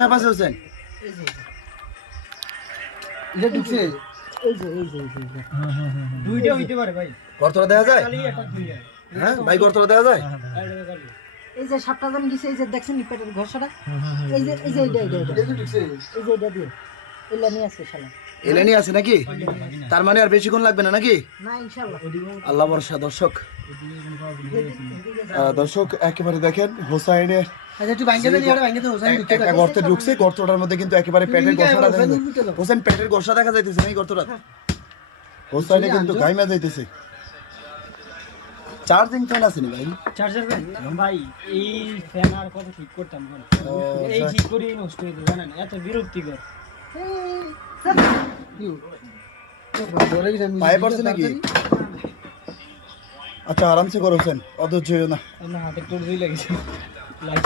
না পাশে হোসেন এটা ঢুকছে দুইটা হইতে পারে ভাই। গর্তটা দেখা যায় হ্যাঁ ভাই গর্তটা দেখা যায় এই যে 7টা জন গেছে এই যে দেখছেন পেটের ঘষাটা এই যে এইটা ঢুকছে এই যে এটা দিয়ে এলা নিয়ে আসছে শালা এলেনি আছে নাকি তার মানে আর বেশিক্ষণ লাগবে না নাকি না ইনশাআল্লাহ আল্লাহ ভরসা দর্শক দর্শক একেবারে দেখেন হোসাইনের আচ্ছা একটু ভাঙে দেন এটা ভাঙে দেন হোসেন একটা গর্তে ঢুকছে গর্তটার মধ্যে কিন্তু একেবারে পেটের গোশাটা দেখা যাচ্ছে হোসেন পেটের গোশা দেখা যাইতেছে এই গর্তটা হোসাইনে কিন্তু গাইমা যাইতেছে চার্জিং ফ্যান আছে নি ভাই চার্জার ভাই এই ফ্যান আর কত ঠিক করতাম এখন এই ঠিক করি নষ্ট হয়ে যায় জানেন এত বিরক্তিকর পায়ে পড়ছে নাকি আচ্ছা আরামসে করো হোসেন অধৈর্য হইও না আমার হাতে তোর দুই লেগেছে লাইট